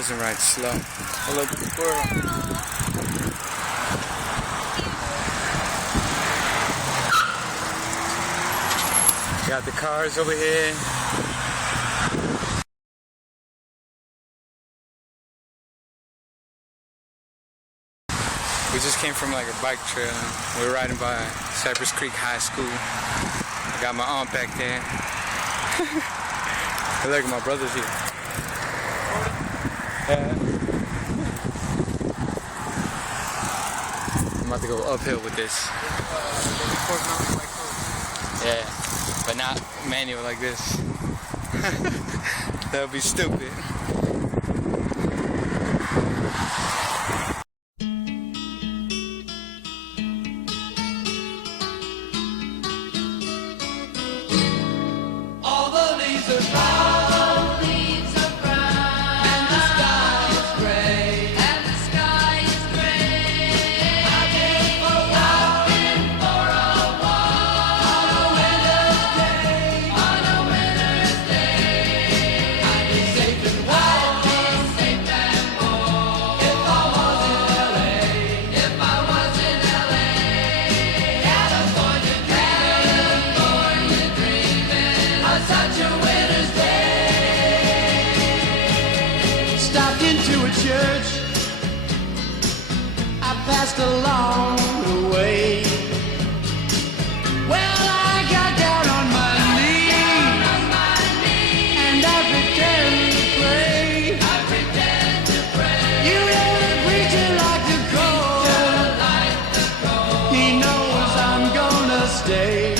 Doesn't ride slow. Hello, squirrel. Got the cars over here. We just came from like a bike trail. We were riding by Cypress Creek High School. I got my aunt back there. Look, my brother's here. I'm about to go uphill with this. Yeah, but not manual like this. That would be stupid. All the leaves are brown. Stopped into a church, I passed along the way. Well, I got down on my knees, and I pretend to pray. You know the preacher like to call. He knows I'm gonna stay.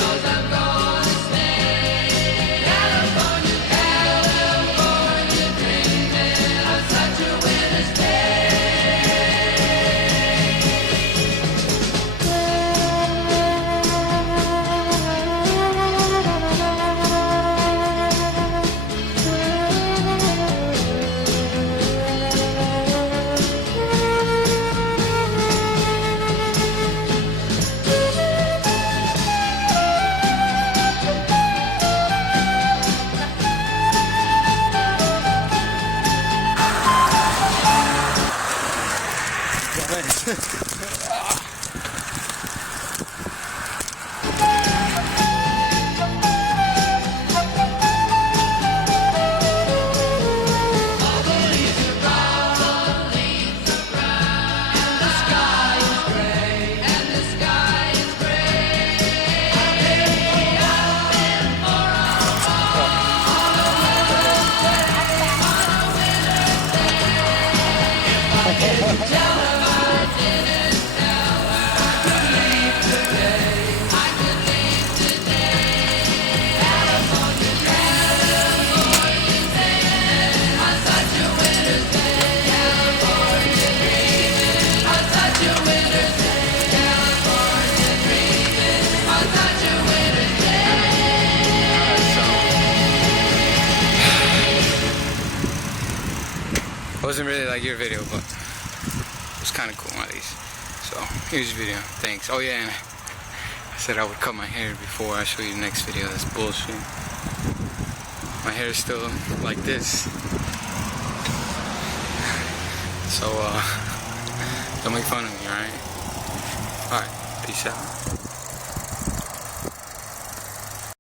It wasn't really like your video, but it was kind of cool at least. So here's your video. Thanks. Oh yeah, and I said I would cut my hair before I show you the next video. That's bullshit. My hair is still like this. So don't make fun of me, alright? Alright, peace out.